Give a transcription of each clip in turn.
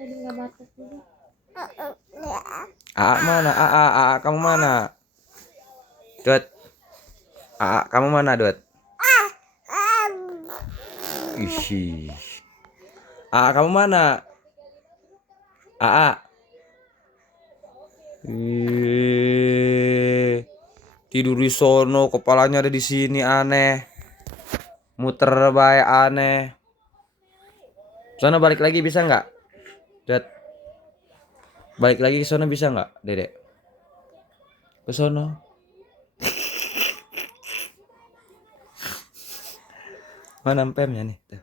tadi nggak batas juga. Mana? Kamu mana? Dot. Kamu mana, Dot? Ishi. Kamu mana? Tidur di sono, kepalanya ada di sini, aneh. Muter bae aneh. Sono balik lagi bisa nggak? Dot. Balik lagi ke sono bisa nggak, Dedek? Ke sono. Mana empemnya nih? Tuh.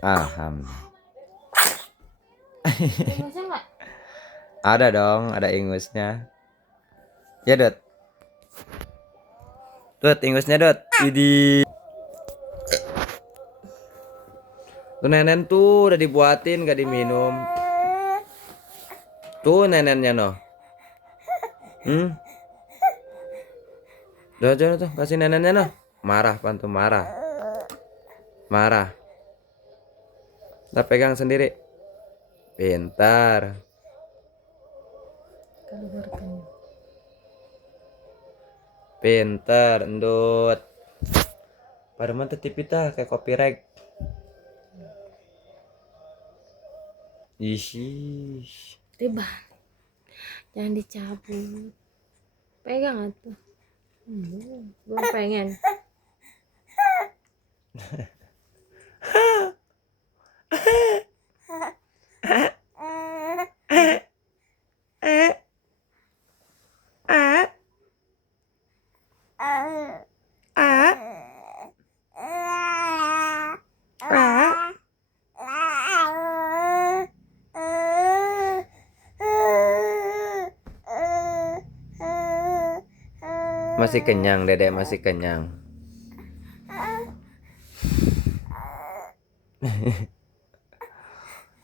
Alhamdulillah. Ingusnya nggak? Ada dong, ada ingusnya. Ya, Dot. Dot, ingusnya, Dot. Idi. Tuh nenen tuh udah dibuatin gak diminum. Tuh nenennya noh. Udah aja tuh kasih nenennya noh. Marah pantu marah. Marah. Udah pegang sendiri. Pintar. Pintar, endut. Pada mantep tipita kayak copyright. Ih. Tiba. Jangan dicabut. Pegang atuh. Belum pengen. Masih kenyang, Dedek masih kenyang.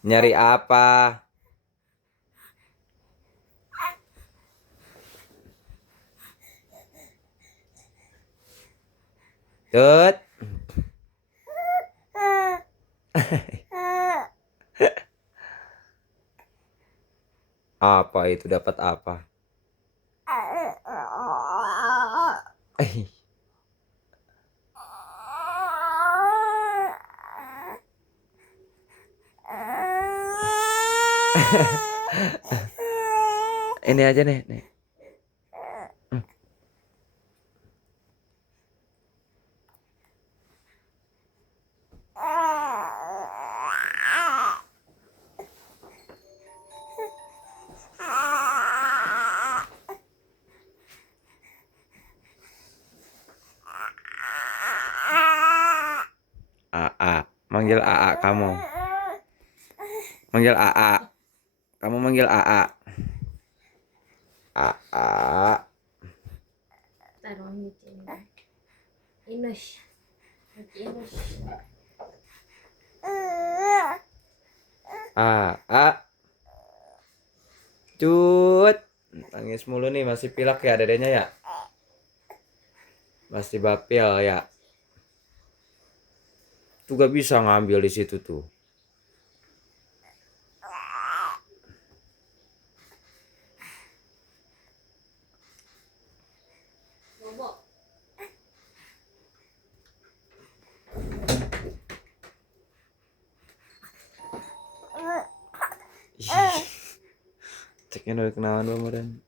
Nyari apa? Tut. Apa itu dapat apa? Ini aja nih. Manggil kamu. Manggil Kamu manggil Taruh di sini. Inus. Inus. Cut. Nangis mulu nih, masih pilek ya dedenya ya? Masih bapil ya? Tuh gak bisa ngambil di situ tuh. Ceknya udah kenalan belum, Dan?